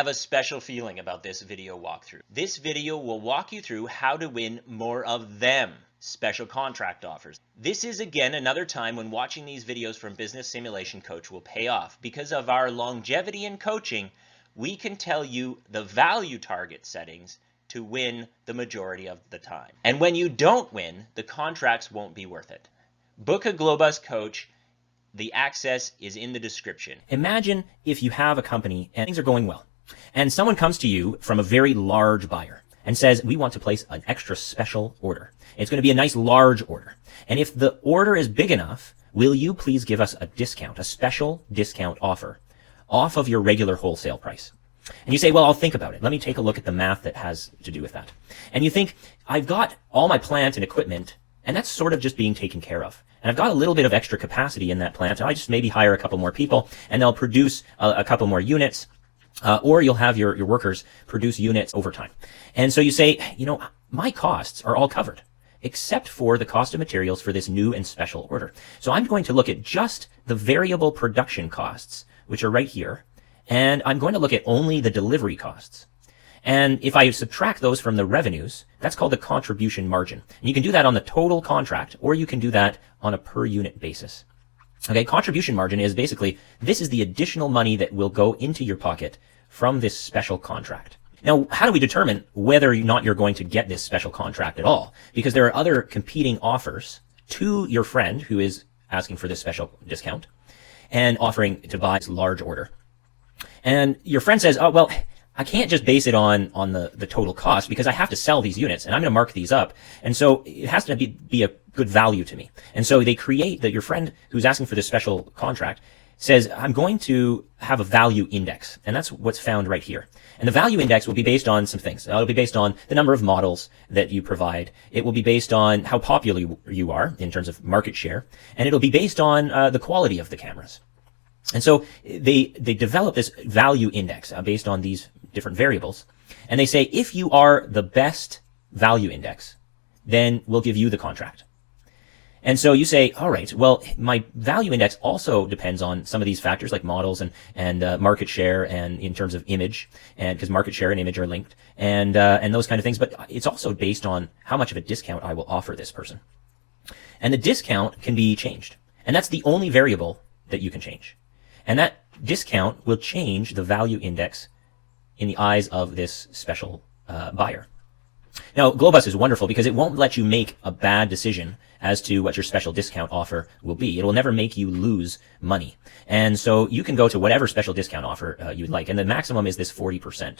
have a special feeling about this video walkthrough. This video will walk you through how to win more of them special contract offers. This is again another time when watching these videos from Business Simulation Coach will pay off. Because of our longevity in coaching, we can tell you the value target settings to win the majority of the time. And when you don't win, the contracts won't be worth it. Book a Glo-Bus coach. The access is in the description. Imagine if you have a company and things are going well, and someone comes to you from a very large buyer and says, we want to place an extra special order. It's going to be a nice large order. And if the order is big enough, will you please give us a discount, a special discount offer off of your regular wholesale price? And you say, well, I'll think about it. Let me take a look at the math that has to do with that. And you think, I've got all my plant and equipment, and that's sort of just being taken care of. And I've got a little bit of extra capacity in that plant. I just maybe hire a couple more people and they'll produce a couple more units, or you'll have your workers produce units over time. And so you say, you know, my costs are all covered except for the cost of materials for this new and special order. So I'm going to look at just the variable production costs, which are right here. And I'm going to look at only the delivery costs. And if I subtract those from the revenues, that's called the contribution margin. And you can do that on the total contract, or you can do that on a per unit basis. Okay, contribution margin is basically, this is the additional money that will go into your pocket from this special contract. Now, how do we determine whether or not you're going to get this special contract at all? Because there are other competing offers to your friend who is asking for this special discount and offering to buy this large order. And your friend says, oh, well, I can't just base it on the total cost because I have to sell these units and I'm going to mark these up. And so it has to be a good value to me. And so they create that your friend who's asking for this special contract says, I'm going to have a value index. And that's what's found right here. And the value index will be based on some things. It'll be based on the number of models that you provide. It will be based on how popular you are in terms of market share. And it'll be based on the quality of the cameras. And so they develop this value index based on these different variables. And they say, if you are the best value index, then we'll give you the contract. And so you say, all right, well, my value index also depends on some of these factors like models and market share and in terms of image, and because market share and image are linked and those kind of things. But it's also based on how much of a discount I will offer this person. And the discount can be changed. And that's the only variable that you can change. And that discount will change the value index in the eyes of this special buyer. Now, Glo-Bus is wonderful because it won't let you make a bad decision as to what your special discount offer will be. It will never make you lose money. And so you can go to whatever special discount offer you would like. And the maximum is this 40%.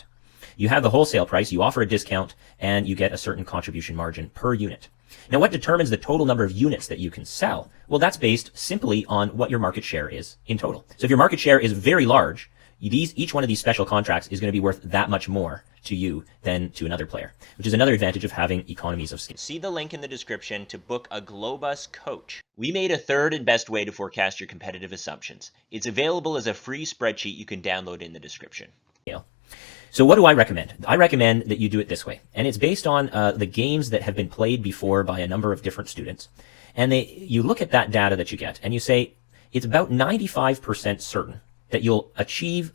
You have the wholesale price, you offer a discount, and you get a certain contribution margin per unit. Now, what determines the total number of units that you can sell? Well, that's based simply on what your market share is in total. So if your market share is very large, each one of these special contracts is going to be worth that much more to you than to another player, which is another advantage of having economies of scale. See the link in the description to book a Glo-Bus coach. We made a third and best way to forecast your competitive assumptions. It's available as a free spreadsheet you can download in the description. So what do I recommend? I recommend that you do it this way. And it's based on the games that have been played before by a number of different students. And you look at that data that you get and you say, it's about 95% certain that you'll achieve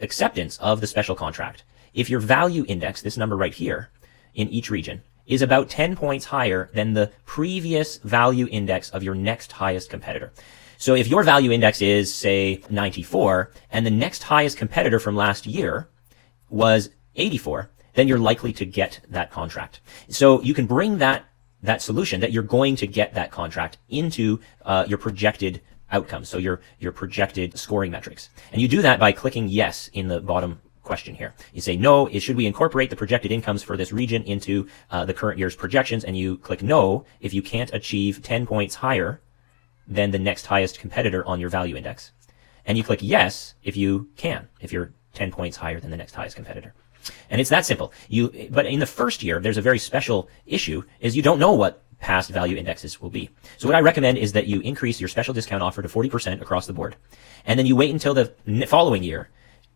acceptance of the special contract if your value index, this number right here in each region, is about 10 points higher than the previous value index of your next highest competitor. So if your value index is, say, 94, and the next highest competitor from last year was 84, then you're likely to get that contract. So you can bring that solution that you're going to get that contract into your projected outcomes, so your projected scoring metrics. And you do that by clicking yes in the bottom question here. You say, no, should we incorporate the projected incomes for this region into the current year's projections? And you click no if you can't achieve 10 points higher than the next highest competitor on your value index. And you click yes if you can, if you're 10 points higher than the next highest competitor. And it's that simple. But in the first year, there's a very special issue, is you don't know what past value indexes will be. So what I recommend is that you increase your special discount offer to 40% across the board. And then you wait until the following year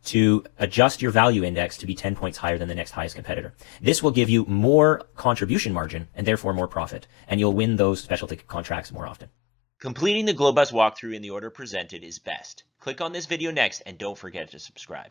to adjust your value index to be 10 points higher than the next highest competitor. This will give you more contribution margin and therefore more profit, and you'll win those specialty contracts more often. Completing the Glo-Bus walkthrough in the order presented is best. Click on this video next and don't forget to subscribe.